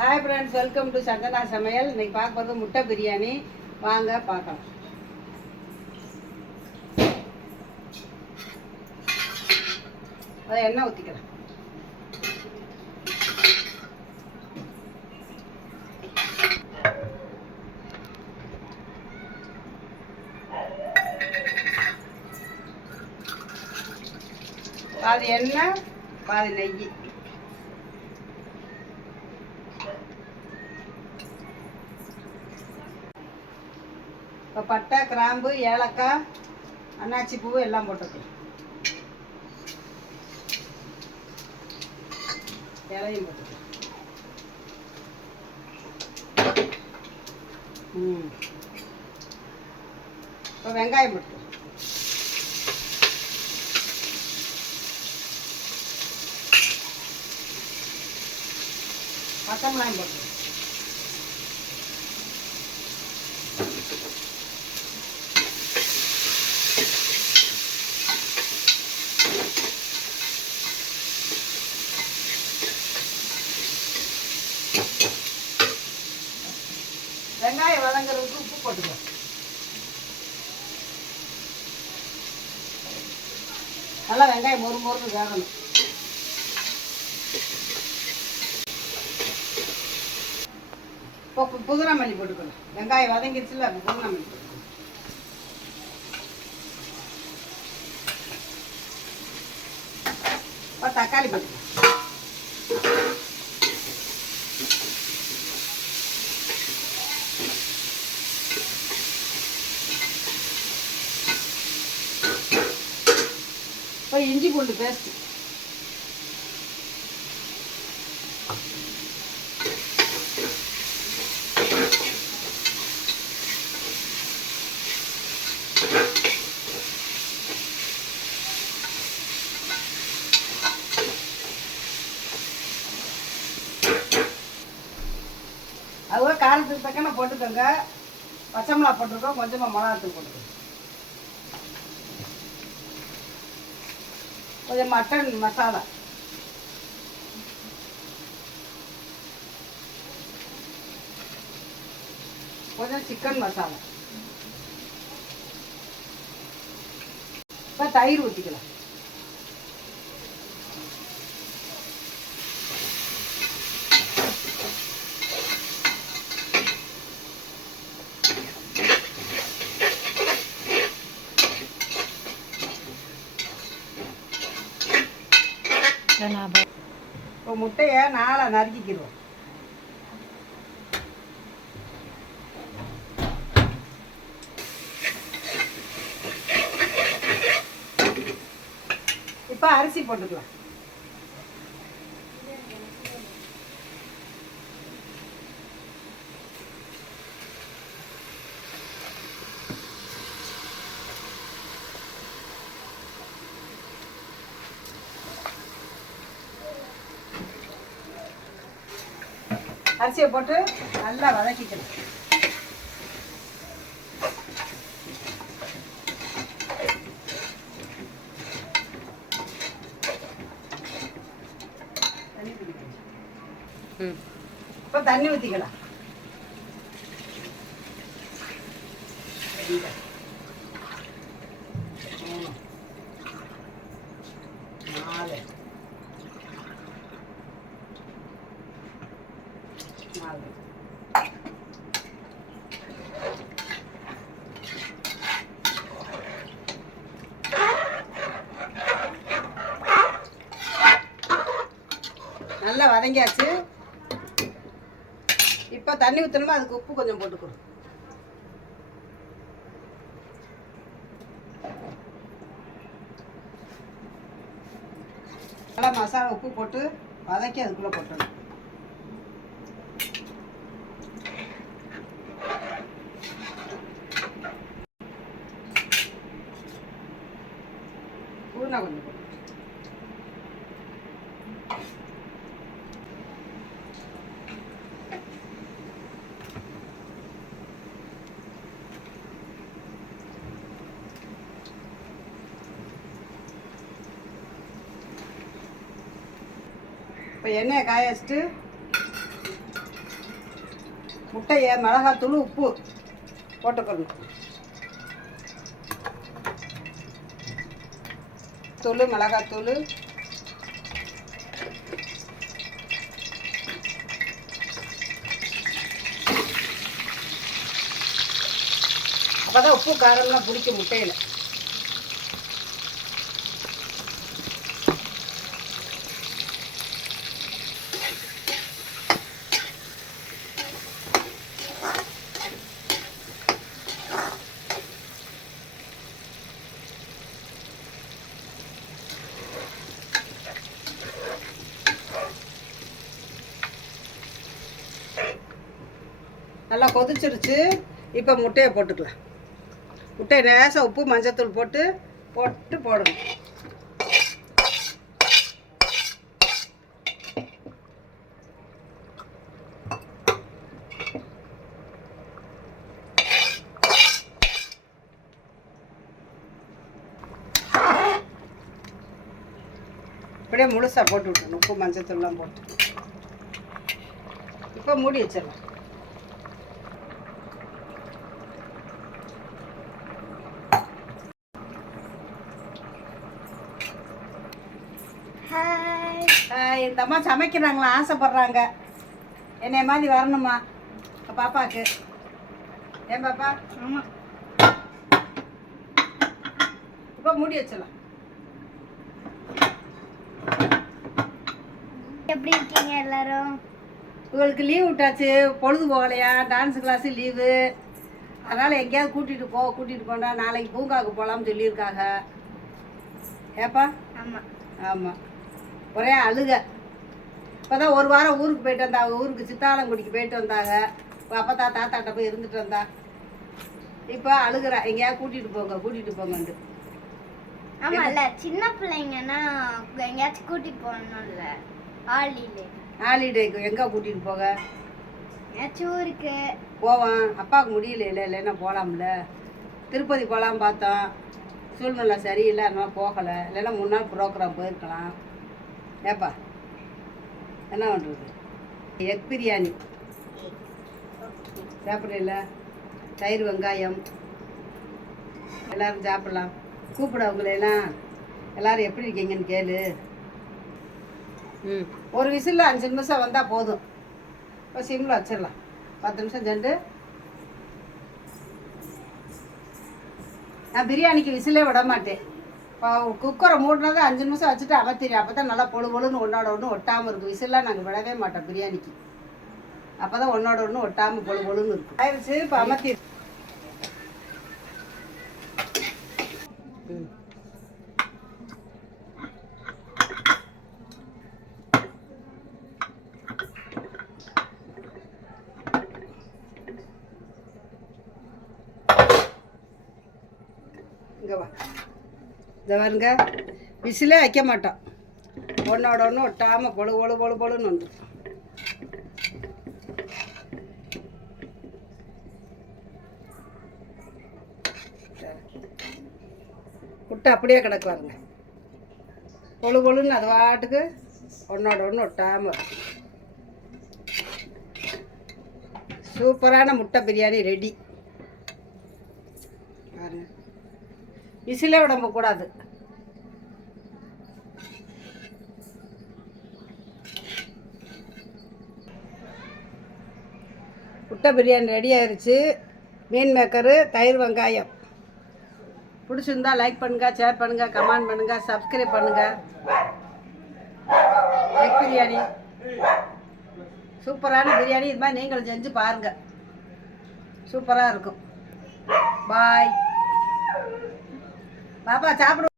Hi friends welcome to Chandana சமையல் இன்னைக்கு பார்க்க போகிறது முட்டை பிரியாணி. வாங்க பார்க்கலாம். அதை எண்ணெய் ஊற்றிக்கலாம் பாதி எண்ணெய் பாதி நெய். இப்போ பட்டை கிராம்பு ஏலக்காய் அன்னாச்சி பூ எல்லாம் போட்டுக்கலாம் இலையும் போட்டுக்கலாம் ம். இப்போ வெங்காயம் போட்டுக்கலாம் பச்சை மிளகாயும் போட்டுக்கலாம் வெங்காயம் வதங்குறதுக்கு உப்பு போட்டுக்கோ. நல்லா வெங்காயம் மொறு மொறு வேகணும். இப்போ பு- புதினா மல்லி போட்டுக்கணும். வெங்காயம் வதங்கிடுச்சுல அப்போ புதினா மல்லி இப்போ தக்காளி போட்டு இஞ்சி பூண்டு பேஸ்ட் அதுவே காரத்துக்கு தக்கன போட்டுக்கோங்க. பச்சை மிளகா போட்டிருக்கோம். கொஞ்சமாக மிளகாத்தூள் போட்டுக்கோங்க. கொஞ்சம் மட்டன் மசாலா கொஞ்சம் சிக்கன் மசாலா இப்போ தயிர் ஊற்றிக்கலாம் இப்போ முட்டையை நாளாக நறுக்கிக்கிடுவோம் இப்போ அரிசி போட்டுக்கலாம். அரிசியை போட்டு நல்லா வதக்கிக்கணும். இப்போ தண்ணி ஊற்றிக்கலாம் மூணு நாலு நாலு நல்லா வதங்கியாச்சு. இப்போ தண்ணி ஊற்றணுமா அதுக்கு உப்பு கொஞ்சம் போட்டுக்கணும் நல்லா மசாலா உப்பு போட்டு வதக்கி அதுக்குள்ளே போட்டுடணும் புதினா கொஞ்சம் போட்டு இப்போ எண்ணெயை காய வச்சுட்டு முட்டையை மிளகாத்தூள் உப்பு போட்டுக்கணும். தூள் மிளகாத்தூள் அப்பதான் உப்பு காரம்லாம் பிடிக்கும் முட்டையில். நல்லா கொதிச்சிருச்சு. இப்போ முட்டையை போட்டுக்கலாம். முட்டையை லேசாக உப்பு மஞ்சத்தூள் போட்டு போட்டு போடணும். அப்படியே முழுசாக போட்டு விட்டுணும் உப்பு மஞ்சத்தூள்லாம் போட்டு. இப்போ மூடி வச்சிடலாம் ஹாய் ஆஹ் இந்த அம்மா சமைக்கிறாங்களா? ஆசைப்படுறாங்க. என்னைய மாதிரி வரணுமா? பாப்பாக்கு. ஏன் பாப்பா? ஆமாம் இப்போ மூடி வச்சிடலாம். எப்படி இருக்கீங்க எல்லாரும்? உங்களுக்கு லீவ் விட்டாச்சு. பொழுது போகலையா? டான்ஸ் கிளாஸு லீவு அதனால் எங்கேயாவது கூட்டிகிட்டு போ கூட்டிகிட்டு போண்டா நாளைக்கு பூங்காவுக்கு போகலாம்னு சொல்லியிருக்காங்க. ஏப்பா? ஆமாம் ஆமாம் ஒரே அழுக. இப்போ தான் ஒரு வாரம் ஊருக்கு போயிட்டு வந்தாங்க. ஊருக்கு சித்தாலங்குடிக்கு போயிட்டு வந்தாங்க. அப்பத்தா தாத்தாட்ட போய் இருந்துட்டு வந்தா. இப்போ அழுகுறா. எங்கேயாவது கூட்டிகிட்டு போங்க கூட்டிகிட்டு போங்கன்ட்டு. ஆமாம்ல சின்ன பிள்ளைங்கன்னா எங்கேயாச்சும் கூட்டிட்டு போகணும்ல. ஹாலிடே ஹாலிடேக்கு எங்கே கூட்டிகிட்டு போக? ஏதாச்சும் ஊருக்கு. போவான். அப்பாவுக்கு முடியல இல்லை இல்லைன்னா போகலாம்ல திருப்பதி போகலாம் பார்த்தோம். சூழ்நிலை சரியில்லை அதனால போகலை. இல்லைன்னா மூணு நாள் ப்ரோக்ராம் போயிருக்கலாம். ஏப்பா? என்ன பண்ணுறது எக் பிரியாணி. சாப்பிட்றீங்களா தயிர் வெங்காயம். எல்லோரும் சாப்பிட்லாம். கூப்பிட அவங்களையெல்லாம். எல்லோரும் எப்படி இருக்கீங்கன்னு கேளு. ம். ஒரு விசிலில் அஞ்சு நிமிஷம் வந்தால் போதும். இப்போ சிம்மில் வச்சிடலாம். பத்து நிமிஷம் சென்று. நான் பிரியாணிக்கு விசிலே விட மாட்டேன். குக்கரை மூடினதை அஞ்சு நிமிஷம் வச்சுட்டு அமர்த்திடுறேன் அப்போ தான் நல்லா பொழு பொழுன்னு ஒன்றோட ஒன்று ஒட்டாமல் இருக்கும். விசிலாம் நாங்கள் விடவே மாட்டோம் பிரியாணிக்கு. அப்போ தான் ஒன்றோட ஒன்று ஒட்டாமல் பொழு பொழுன்னு இருக்கும். ஆயிடுச்சு இப்போ அமர்த்தி இங்கே வா. இதை பாருங்க. விசிலே வைக்க மாட்டோம். ஒன்றோட ஒன்று ஒட்டாமல் பொழு பொழு பொழு பொழுன்னு வந்துடும் விட்டு அப்படியே கிடக்கு பாருங்க. பொழு பொழுன்னு அது பாட்டுக்கு ஒன்றோட ஒன்று ஒட்டாமல் சூப்பரான முட்டை பிரியாணி ரெடி. பாருங்க. விசிலே உடம்பு கூடாது. முட்டை பிரியாணி ரெடி ஆயிடுச்சு மீன் மேக்கரு தயிர் வெங்காயம். பிடிச்சிருந்தா லைக் பண்ணுங்கள் ஷேர் பண்ணுங்க கமெண்ட் பண்ணுங்கள் சப்ஸ்கிரைப் பண்ணுங்கள் எக் பிரியாணி. சூப்பரான பிரியாணி. இது மாதிரி நீங்களும் செஞ்சு பாருங்கள் சூப்பராக இருக்கும். பாய் பாப்பா சாப்பிடு.